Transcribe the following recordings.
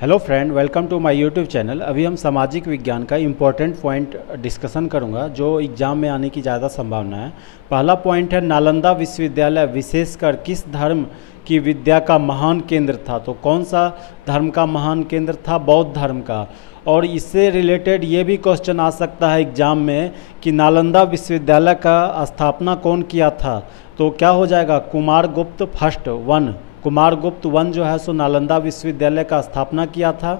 Hello friend, welcome to my YouTube channel. अभी हम सामाजिक विज्ञान का इम्पोर्टेंट पॉइंट डिस्कशन करूंगा जो एग्ज़ाम में आने की ज़्यादा संभावना है। पहला पॉइंट है, नालंदा विश्वविद्यालय विशेषकर किस धर्म की विद्या का महान केंद्र था। तो कौन सा धर्म का महान केंद्र था? बौद्ध धर्म का। और इससे रिलेटेड ये भी क्वेश्चन आ सकता है एग्ज़ाम में कि नालंदा विश्वविद्यालय का स्थापना कौन किया था। तो क्या हो जाएगा? Kumaragupta first one. Kumaragupta one जो है सो नालंदा विश्वविद्यालय का स्थापना किया था।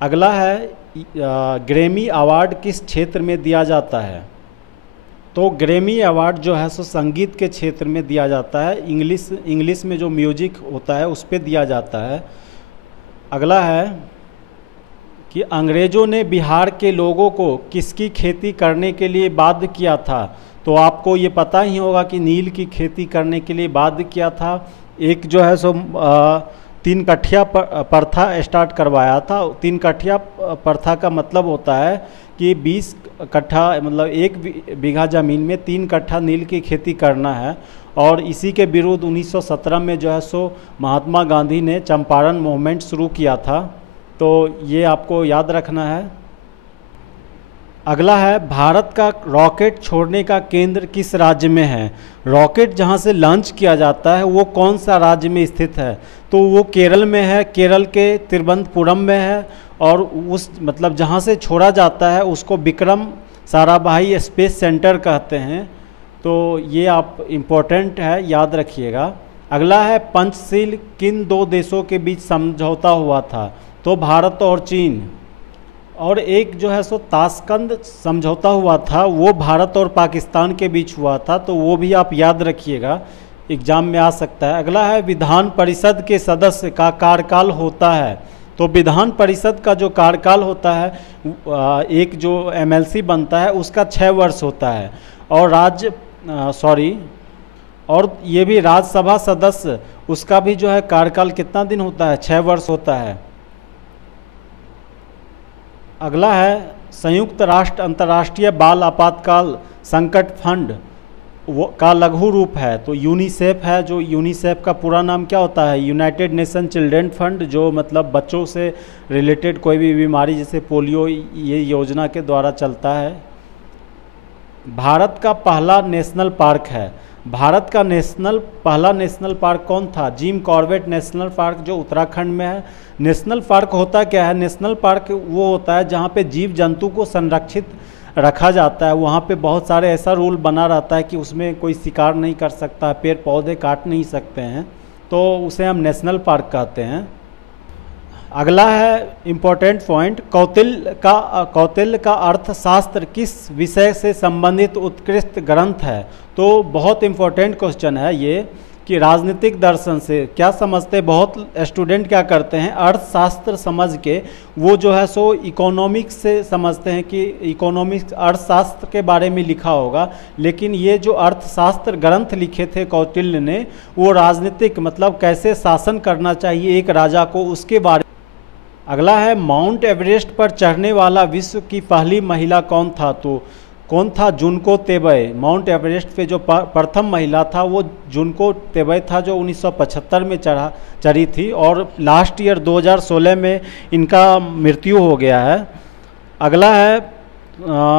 अगला है, ग्रैमी अवार्ड किस क्षेत्र में दिया जाता है। तो ग्रैमी अवार्ड जो है सो संगीत के क्षेत्र में दिया जाता है। इंग्लिश में जो म्यूजिक होता है उस पर दिया जाता है। अगला है कि अंग्रेज़ों ने बिहार के लोगों को किसकी खेती करने के लिए बाध्य किया था। तो आपको ये पता ही होगा कि नील की खेती करने के लिए बाध्य किया था। एक जो है सो 3 कठिया प्रथा स्टार्ट करवाया था। 3 कठिया प्रथा का मतलब होता है कि 20 कट्ठा मतलब 1 बीघा ज़मीन में 3 कट्ठा नील की खेती करना है। और इसी के विरुद्ध 1917 में जो है सो महात्मा गांधी ने चंपारण मूवमेंट शुरू किया था। तो ये आपको याद रखना है। अगला है, भारत का रॉकेट छोड़ने का केंद्र किस राज्य में है। रॉकेट जहां से लॉन्च किया जाता है वो कौन सा राज्य में स्थित है। तो वो केरल में है, केरल के तिरुवनंतपुरम में है। और उस मतलब जहां से छोड़ा जाता है उसको विक्रम साराभाई स्पेस सेंटर कहते हैं। तो ये आप इम्पोर्टेंट है, याद रखिएगा। अगला है, पंचशील किन 2 देशों के बीच समझौता हुआ था। तो भारत और चीन। और एक जो है सो ताशकंद समझौता हुआ था, वो भारत और पाकिस्तान के बीच हुआ था। तो वो भी आप याद रखिएगा, एग्जाम में आ सकता है। अगला है, विधान परिषद के सदस्य का कार्यकाल होता है। तो विधान परिषद का जो कार्यकाल होता है, एक जो एमएलसी बनता है उसका 6 वर्ष होता है। और ये भी राज्यसभा सदस्य, उसका भी जो है कार्यकाल कितना दिन होता है? 6 वर्ष होता है। अगला है, संयुक्त राष्ट्र अंतर्राष्ट्रीय बाल आपातकाल संकट फंड वो का लघु रूप है। तो यूनिसेफ है। जो यूनिसेफ का पूरा नाम क्या होता है? United nation children fund. जो मतलब बच्चों से रिलेटेड कोई भी बीमारी जैसे पोलियो, ये योजना के द्वारा चलता है। भारत का पहला नेशनल पार्क है। भारत का पहला नेशनल पार्क कौन था? जिम कॉर्बेट नेशनल पार्क, जो उत्तराखंड में है। नेशनल पार्क होता क्या है? नेशनल पार्क वो होता है जहाँ पे जीव जंतु को संरक्षित रखा जाता है। वहाँ पे बहुत सारे ऐसा रूल बना रहता है कि उसमें कोई शिकार नहीं कर सकता, पेड़ पौधे काट नहीं सकते हैं। तो उसे हम नेशनल पार्क कहते हैं। अगला है इम्पोर्टेंट पॉइंट, कौटिल्य का अर्थशास्त्र किस विषय से संबंधित उत्कृष्ट ग्रंथ है। तो बहुत इम्पोर्टेंट क्वेश्चन है ये कि राजनीतिक दर्शन से क्या समझते हैं। बहुत स्टूडेंट क्या करते हैं, अर्थशास्त्र समझ के वो जो है सो इकोनॉमिक्स से समझते हैं कि इकोनॉमिक्स अर्थशास्त्र के बारे में लिखा होगा। लेकिन ये जो अर्थशास्त्र ग्रंथ लिखे थे कौटिल्य ने, वो राजनीतिक मतलब कैसे शासन करना चाहिए एक राजा को, उसके बारे। अगला है, माउंट एवरेस्ट पर चढ़ने वाला विश्व की पहली महिला कौन था। तो कौन था? जुनको तेबे। माउंट एवरेस्ट पे जो प्रथम महिला था वो जुनको तेबे था, जो 1975 में चढ़ी थी। और लास्ट ईयर 2016 में इनका मृत्यु हो गया है। अगला है,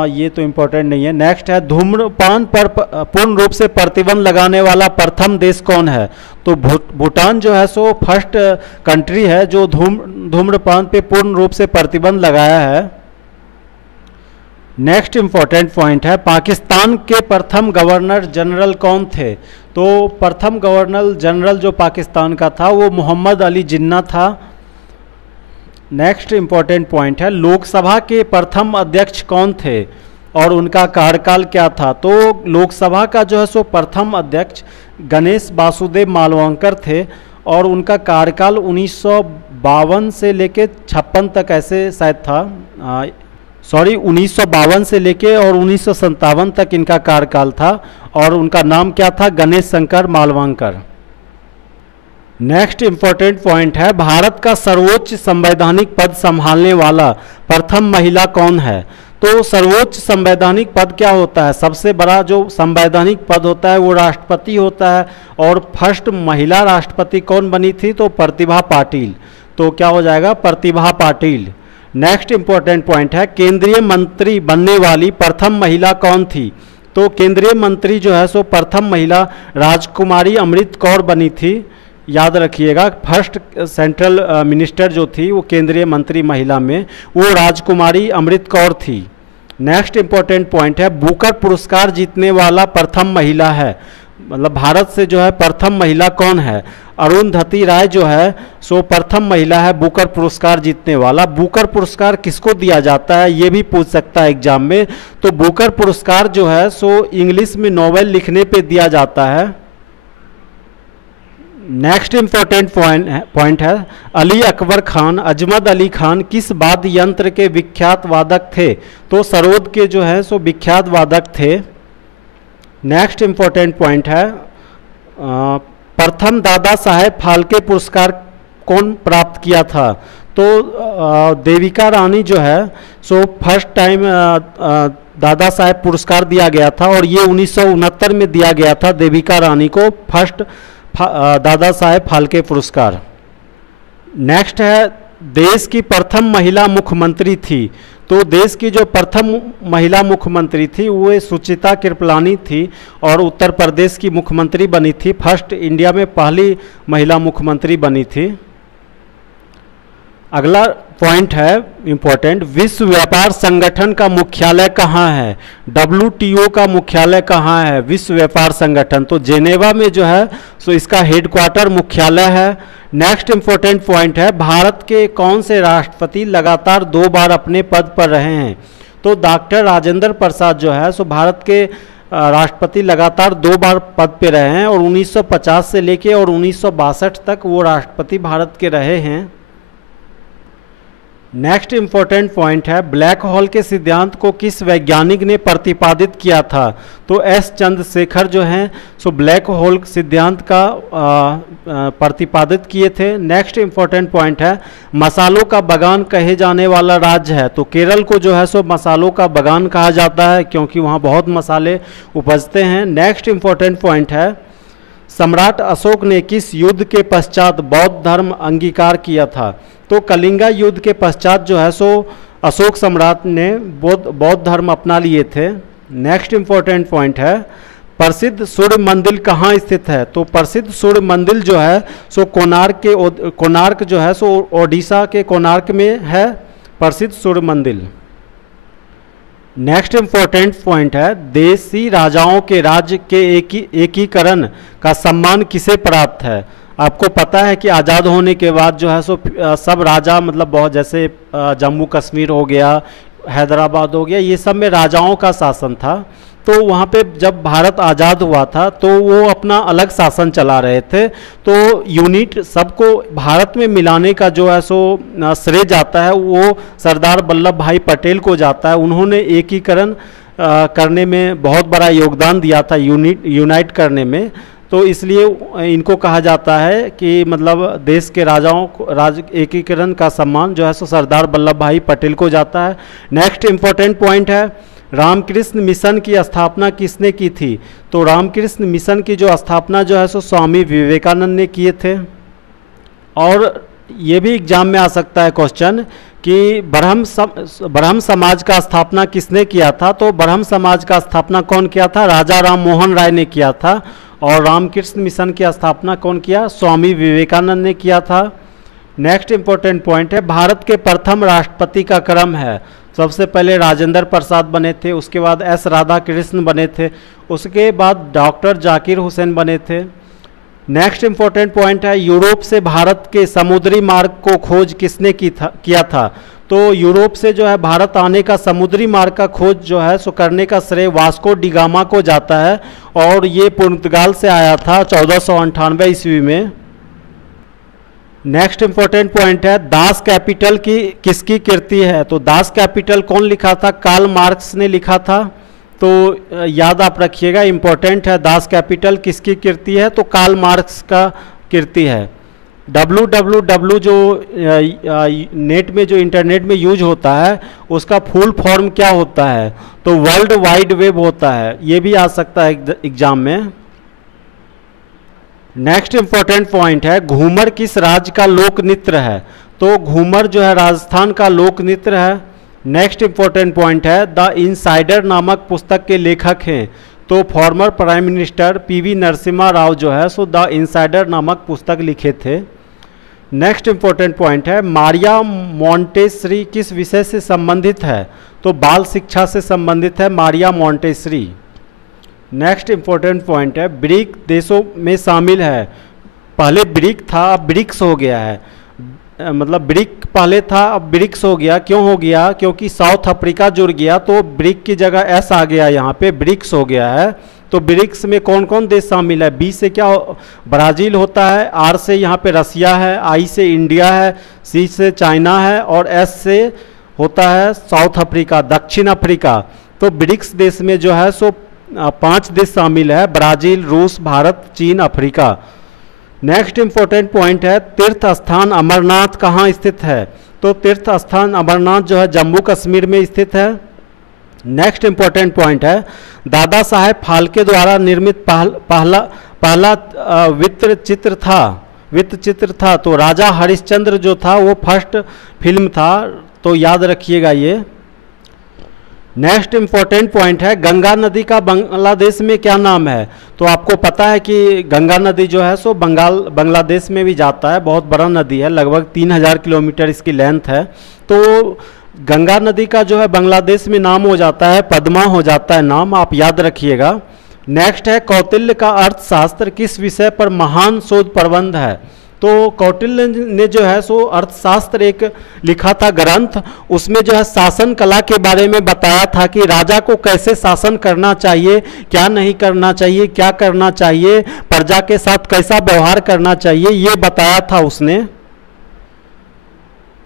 ये तो इम्पोर्टेंट नहीं है। नेक्स्ट है, धूम्रपान पर पूर्ण रूप से प्रतिबंध लगाने वाला प्रथम देश कौन है। तो भूटान जो है सो फर्स्ट कंट्री है जो धूम्रपान पे पूर्ण रूप से प्रतिबंध लगाया है। नेक्स्ट इम्पोर्टेंट पॉइंट है, पाकिस्तान के प्रथम गवर्नर जनरल कौन थे। तो प्रथम गवर्नर जनरल जो पाकिस्तान का था वो मोहम्मद अली जिन्ना था। नेक्स्ट इम्पोर्टेंट पॉइंट है, लोकसभा के प्रथम अध्यक्ष कौन थे और उनका कार्यकाल क्या था। तो लोकसभा का जो है सो प्रथम अध्यक्ष गणेश वासुदेव मालवंकर थे। और उनका कार्यकाल 1952 से लेके 56 तक ऐसे शायद था। 1952 से लेके और 1957 तक इनका कार्यकाल था। और उनका नाम क्या था? Ganesh Shankar Malvankar. Next important point है, भारत का सर्वोच्च संवैधानिक पद संभालने वाला प्रथम महिला कौन है। तो सर्वोच्च संवैधानिक पद क्या होता है? सबसे बड़ा जो संवैधानिक पद होता है वो राष्ट्रपति होता है। और फर्स्ट महिला राष्ट्रपति कौन बनी थी? तो प्रतिभा पाटिल। तो क्या हो जाएगा, Pratibha Patil. Next important point है, केंद्रीय मंत्री बनने वाली प्रथम महिला कौन थी? तो केंद्रीय मंत्री जो है सो प्रथम महिला राजकुमारी अमृत कौर बनी थी। याद रखिएगा, फर्स्ट सेंट्रल मिनिस्टर जो थी वो केंद्रीय मंत्री महिला में वो राजकुमारी अमृत कौर थी। नेक्स्ट इंपॉर्टेंट पॉइंट है, बुकर पुरस्कार जीतने वाला प्रथम महिला है, मतलब भारत से जो है प्रथम महिला कौन है? अरुंधति राय जो है सो प्रथम महिला है बुकर पुरस्कार जीतने वाला। बुकर पुरस्कार किसको दिया जाता है ये भी पूछ सकता है एग्जाम में। तो बुकर पुरस्कार जो है सो इंग्लिश में नॉवेल लिखने पे दिया जाता है। नेक्स्ट इंपॉर्टेंट पॉइंट है, अली अकबर खान अजमत अली खान किस वाद्य यंत्र के विख्यात वादक थे? तो सरोद के जो है सो विख्यात वादक थे। नेक्स्ट इंपॉर्टेंट पॉइंट है, प्रथम दादा साहेब फाल्के पुरस्कार कौन प्राप्त किया था? तो देविका रानी जो है so first time Dada Saheb पुरस्कार दिया गया था और ये 1969 में दिया गया था देविका रानी को फर्स्ट दादा साहेब फाल्के पुरस्कार। नेक्स्ट है, देश की प्रथम महिला मुख्यमंत्री थी। तो देश की जो प्रथम महिला मुख्यमंत्री थी वो सुचिता कृपलानी थी और उत्तर प्रदेश की मुख्यमंत्री बनी थी। फर्स्ट इंडिया में पहली महिला मुख्यमंत्री बनी थी। अगला पॉइंट है इंपॉर्टेंट, विश्व व्यापार संगठन का मुख्यालय कहाँ है? WTO का मुख्यालय कहाँ है? विश्व व्यापार संगठन तो जेनेवा में जो है सो इसका हेडक्वार्टर मुख्यालय है। नेक्स्ट इंपॉर्टेंट पॉइंट है, भारत के कौन से राष्ट्रपति लगातार 2 बार अपने पद पर रहे हैं? तो डॉक्टर राजेंद्र प्रसाद जो है सो भारत के राष्ट्रपति लगातार 2 बार पद पे रहे हैं और 1950 से लेके और 1962 तक वो राष्ट्रपति भारत के रहे हैं। नेक्स्ट इंपॉर्टेंट पॉइंट है, ब्लैक होल के सिद्धांत को किस वैज्ञानिक ने प्रतिपादित किया था? तो एस चंद्रशेखर जो हैं सो ब्लैक होल सिद्धांत का प्रतिपादित किए थे। नेक्स्ट इंपॉर्टेंट पॉइंट है, मसालों का बागान कहे जाने वाला राज्य है? तो केरल को जो है सो मसालों का बागान कहा जाता है क्योंकि वहाँ बहुत मसाले उपजते हैं। नेक्स्ट इंपॉर्टेंट पॉइंट है, सम्राट अशोक ने किस युद्ध के पश्चात बौद्ध धर्म अंगीकार किया था? तो कलिंगा युद्ध के पश्चात जो है सो अशोक सम्राट ने बौद्ध धर्म अपना लिए थे। नेक्स्ट इंपॉर्टेंट पॉइंट है, प्रसिद्ध सूर्य मंदिर कहाँ स्थित है? तो प्रसिद्ध सूर्य मंदिर जो है सो कोणार्क जो है सो ओडिशा के कोणार्क में है प्रसिद्ध सूर्य मंदिर। नेक्स्ट इंपॉर्टेंट पॉइंट है, देशी राजाओं के राज्य के एकीकरण का सम्मान किसे प्राप्त है? आपको पता है कि आज़ाद होने के बाद जो है सो सब राजा मतलब बहुत, जैसे जम्मू कश्मीर हो गया, हैदराबाद हो गया, ये सब में राजाओं का शासन था। तो वहाँ पे जब भारत आज़ाद हुआ था तो वो अपना अलग शासन चला रहे थे। तो यूनिट सबको भारत में मिलाने का जो है सो श्रेय जाता है वो सरदार वल्लभ भाई पटेल को जाता है। उन्होंने एकीकरण करने में बहुत बड़ा योगदान दिया था, यूनाइट करने में। तो इसलिए इनको कहा जाता है कि मतलब देश के राजाओं को एकीकरण का सम्मान जो है सो सरदार वल्लभ भाई पटेल को जाता है। नेक्स्ट इंपॉर्टेंट पॉइंट है, रामकृष्ण मिशन की स्थापना किसने की थी? तो रामकृष्ण मिशन की जो स्थापना जो है सो स्वामी विवेकानंद ने किए थे। और ये भी एग्जाम में आ सकता है क्वेश्चन कि ब्रह्म समाज का स्थापना किसने किया था? तो ब्रह्म समाज का स्थापना कौन किया था? राजा राम मोहन राय ने किया था। और रामकृष्ण मिशन की स्थापना कौन किया? स्वामी विवेकानंद ने किया था। नेक्स्ट इंपॉर्टेंट पॉइंट है, भारत के प्रथम राष्ट्रपति का क्रम है। सबसे पहले राजेंद्र प्रसाद बने थे, उसके बाद एस राधाकृष्ण बने थे, उसके बाद डॉक्टर जाकिर हुसैन बने थे। नेक्स्ट इंपॉर्टेंट पॉइंट है, यूरोप से भारत के समुद्री मार्ग को खोज किसने किया था? तो यूरोप से जो है भारत आने का समुद्री मार्ग का खोज जो है सो करने का श्रेय वास्को डी गामा को जाता है और ये पुर्तगाल से आया था 1498 ईस्वी में। नेक्स्ट इंपॉर्टेंट पॉइंट है, दास कैपिटल की किसकी कृति है? तो दास कैपिटल कौन लिखा था? कार्ल मार्क्स ने लिखा था। तो याद आप रखिएगा, इंपॉर्टेंट है, दास कैपिटल किसकी कृति है? तो कार्ल मार्क्स का कृति है। www जो नेट में जो इंटरनेट में यूज होता है उसका फुल फॉर्म क्या होता है? तो वर्ल्ड वाइड वेब होता है। ये भी आ सकता है एग्जाम में। नेक्स्ट इंपॉर्टेंट पॉइंट है, घूमर किस राज्य का लोक नृत्य है? तो घूमर जो है राजस्थान का लोक नृत्य है। नेक्स्ट इंपॉर्टेंट पॉइंट है, द इनसाइडर नामक पुस्तक के लेखक हैं। तो former prime minister PV Narasimha Rao जो है सो द इनसाइडर नामक पुस्तक लिखे थे। नेक्स्ट इंपॉर्टेंट पॉइंट है, मारिया मॉन्टेसरी किस विषय से संबंधित है? तो बाल शिक्षा से संबंधित है Maria Montessori. Next important point है, ब्रिक देशों में शामिल है। पहले ब्रिक था, अब ब्रिक्स हो गया है। मतलब ब्रिक पहले था, अब ब्रिक्स हो गया। क्यों हो गया? क्योंकि साउथ अफ्रीका जुड़ गया तो ब्रिक की जगह एस आ गया, यहाँ पे ब्रिक्स हो गया है। तो ब्रिक्स में कौन कौन देश शामिल है? बी से क्या ब्राज़ील होता है, आर से यहाँ पे रसिया है, आई से इंडिया है, सी से चाइना है और एस से होता है साउथ अफ्रीका, दक्षिण अफ्रीका। तो ब्रिक्स देश में जो है सो 5 देश शामिल है, ब्राज़ील, रूस, भारत, चीन, अफ्रीका। नेक्स्ट इंपॉर्टेंट पॉइंट है, तीर्थ स्थान अमरनाथ कहाँ स्थित है? तो तीर्थ स्थान अमरनाथ जो है जम्मू कश्मीर में स्थित है। नेक्स्ट इंपॉर्टेंट पॉइंट है, दादा साहेब फाल्के द्वारा निर्मित पहला वित्त चित्र था। तो राजा हरिश्चंद्र जो था वो फर्स्ट फिल्म था, तो याद रखिएगा ये। नेक्स्ट इंपॉर्टेंट पॉइंट है, गंगा नदी का बांग्लादेश में क्या नाम है? तो आपको पता है कि गंगा नदी जो है सो बांग्लादेश में भी जाता है, बहुत बड़ा नदी है, लगभग 3000 किलोमीटर इसकी लेंथ है। तो गंगा नदी का जो है बांग्लादेश में नाम हो जाता है पद्मा हो जाता है नाम, आप याद रखिएगा। नेक्स्ट है, कौटिल्य का अर्थशास्त्र किस विषय पर महान शोध प्रबंध है? तो कौटिल्य ने जो है सो अर्थशास्त्र एक लिखा था ग्रंथ, उसमें जो है शासन कला के बारे में बताया था कि राजा को कैसे शासन करना चाहिए, क्या नहीं करना चाहिए, क्या करना चाहिए, प्रजा के साथ कैसा व्यवहार करना चाहिए, ये बताया था उसने।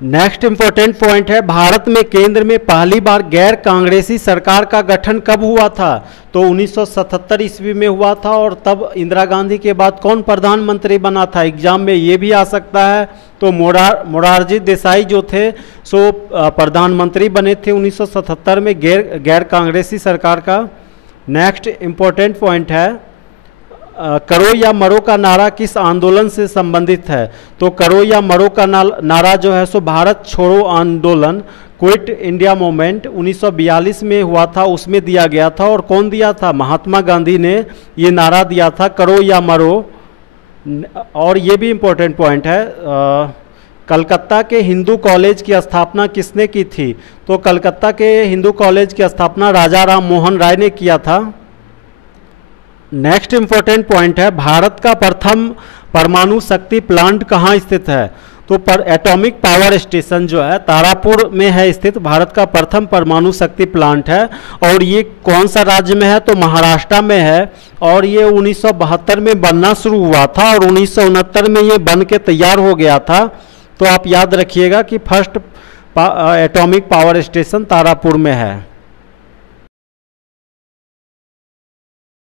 नेक्स्ट इंपॉर्टेंट पॉइंट है, भारत में केंद्र में पहली बार गैर कांग्रेसी सरकार का गठन कब हुआ था? तो 1977 ईस्वी में हुआ था। और तब इंदिरा गांधी के बाद कौन प्रधानमंत्री बना था? एग्जाम में ये भी आ सकता है। तो मोरारजी देसाई जो थे सो प्रधानमंत्री बने थे 1977 में गैर कांग्रेसी सरकार का। नेक्स्ट इंपॉर्टेंट पॉइंट है, करो या मरो का नारा किस आंदोलन से संबंधित है? तो करो या मरो का नारा जो है सो भारत छोड़ो आंदोलन, क्विट इंडिया मूवमेंट 1942 में हुआ था, उसमें दिया गया था। और कौन दिया था? महात्मा गांधी ने ये नारा दिया था, करो या मरो। और ये भी इम्पोर्टेंट पॉइंट है, कलकत्ता के हिंदू कॉलेज की स्थापना किसने की थी? तो कलकत्ता के हिंदू कॉलेज की स्थापना राजा राम मोहन राय ने किया था। नेक्स्ट इंपॉर्टेंट पॉइंट है, भारत का प्रथम परमाणु शक्ति प्लांट कहाँ स्थित है? तो एटॉमिक पावर स्टेशन जो है तारापुर में है स्थित, भारत का प्रथम परमाणु शक्ति प्लांट है। और ये कौन सा राज्य में है? तो महाराष्ट्र में है। और ये 1972 में बनना शुरू हुआ था और 1969 में ये बन के तैयार हो गया था। तो आप याद रखिएगा कि first atomic power station Tarapur में है।